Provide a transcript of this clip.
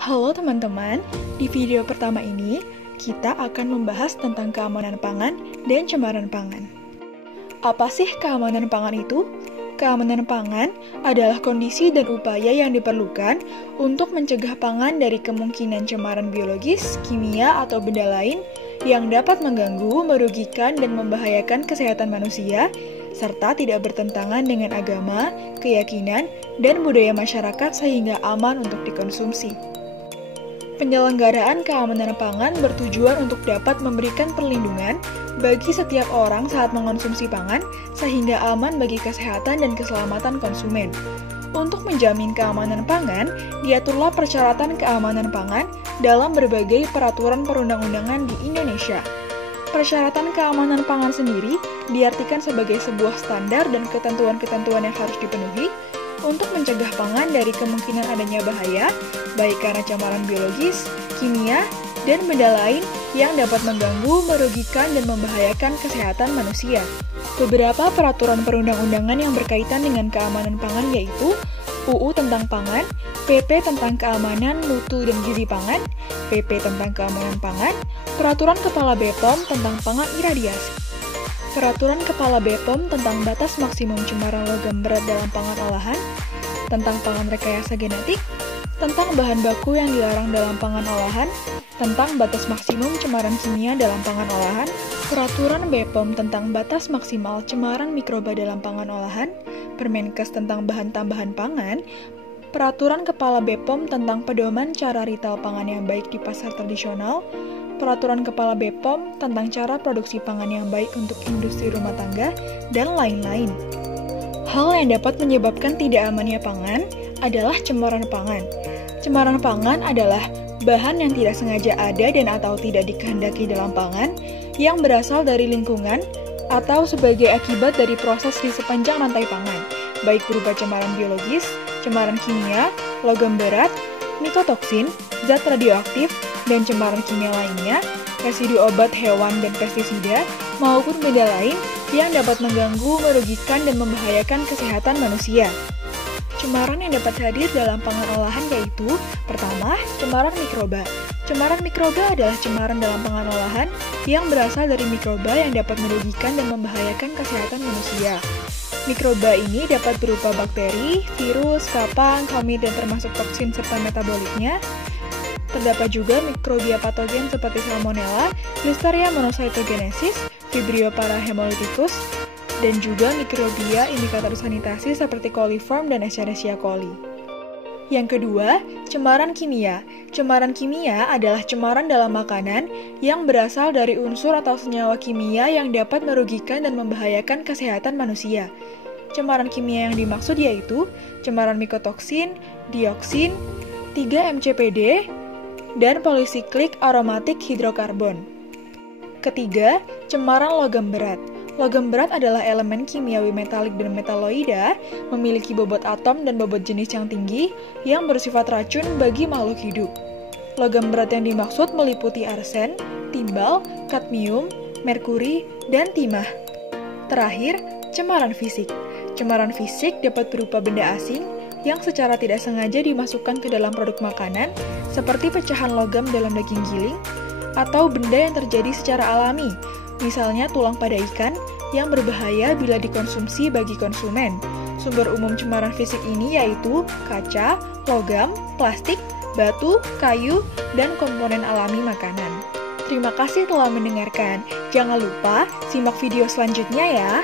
Halo teman-teman, di video pertama ini kita akan membahas tentang keamanan pangan dan cemaran pangan. Apa sih keamanan pangan itu? Keamanan pangan adalah kondisi dan upaya yang diperlukan untuk mencegah pangan dari kemungkinan cemaran biologis, kimia, atau benda lain yang dapat mengganggu, merugikan, dan membahayakan kesehatan manusia, serta tidak bertentangan dengan agama, keyakinan, dan budaya masyarakat sehingga aman untuk dikonsumsi. Penyelenggaraan keamanan pangan bertujuan untuk dapat memberikan perlindungan bagi setiap orang saat mengonsumsi pangan sehingga aman bagi kesehatan dan keselamatan konsumen. Untuk menjamin keamanan pangan, diaturlah persyaratan keamanan pangan dalam berbagai peraturan perundang-undangan di Indonesia. Persyaratan keamanan pangan sendiri diartikan sebagai sebuah standar dan ketentuan-ketentuan yang harus dipenuhi untuk mencegah pangan dari kemungkinan adanya bahaya, baik karena cemaran biologis, kimia, dan benda lain yang dapat mengganggu, merugikan, dan membahayakan kesehatan manusia. Beberapa peraturan perundang-undangan yang berkaitan dengan keamanan pangan yaitu UU tentang pangan, PP tentang keamanan mutu dan gizi pangan, PP tentang keamanan pangan, Peraturan Kepala BPOM tentang pangan iradiasi, Peraturan Kepala BPOM tentang batas maksimum cemaran logam berat dalam pangan olahan, tentang pangan rekayasa genetik, tentang bahan baku yang dilarang dalam pangan olahan, tentang batas maksimum cemaran kimia dalam pangan olahan, Peraturan BPOM tentang batas maksimal cemaran mikroba dalam pangan olahan, Permenkes tentang bahan tambahan pangan, Peraturan Kepala BPOM tentang pedoman cara retail pangan yang baik di pasar tradisional, Peraturan Kepala BPOM tentang cara produksi pangan yang baik untuk industri rumah tangga, dan lain-lain. Hal yang dapat menyebabkan tidak amannya pangan adalah cemaran pangan. Cemaran pangan adalah bahan yang tidak sengaja ada dan atau tidak dikehendaki dalam pangan yang berasal dari lingkungan atau sebagai akibat dari proses di sepanjang rantai pangan, baik berupa cemaran biologis, cemaran kimia, logam berat, mikotoksin, zat radioaktif, dan cemaran kimia lainnya, residu obat hewan dan pestisida, maupun benda lain yang dapat mengganggu, merugikan, dan membahayakan kesehatan manusia. Cemaran yang dapat hadir dalam pangan olahan yaitu, pertama, cemaran mikroba. Cemaran mikroba adalah cemaran dalam pangan olahan yang berasal dari mikroba yang dapat merugikan dan membahayakan kesehatan manusia. Mikroba ini dapat berupa bakteri, virus, kapang, kamit, dan termasuk toksin serta metaboliknya. Terdapat juga mikrobia patogen seperti Salmonella, Listeria monocytogenesis, Vibrio parahemolyticus, dan juga mikrobia indikator sanitasi seperti coliform dan Escherichia coli. Yang kedua, cemaran kimia. Cemaran kimia adalah cemaran dalam makanan yang berasal dari unsur atau senyawa kimia yang dapat merugikan dan membahayakan kesehatan manusia. Cemaran kimia yang dimaksud yaitu cemaran mikotoksin, dioksin, 3-MCPD, dan polisiklik aromatik hidrokarbon. Ketiga, cemaran logam berat. Logam berat adalah elemen kimiawi metalik dan metaloida, memiliki bobot atom dan bobot jenis yang tinggi, yang bersifat racun bagi makhluk hidup. Logam berat yang dimaksud meliputi arsen, timbal, kadmium, merkuri, dan timah. Terakhir, cemaran fisik. Cemaran fisik dapat berupa benda asing yang secara tidak sengaja dimasukkan ke dalam produk makanan, seperti pecahan logam dalam daging giling, atau benda yang terjadi secara alami, misalnya tulang pada ikan, yang berbahaya bila dikonsumsi bagi konsumen. Sumber umum cemaran fisik ini yaitu kaca, logam, plastik, batu, kayu, dan komponen alami makanan. Terima kasih telah mendengarkan. Jangan lupa simak video selanjutnya ya.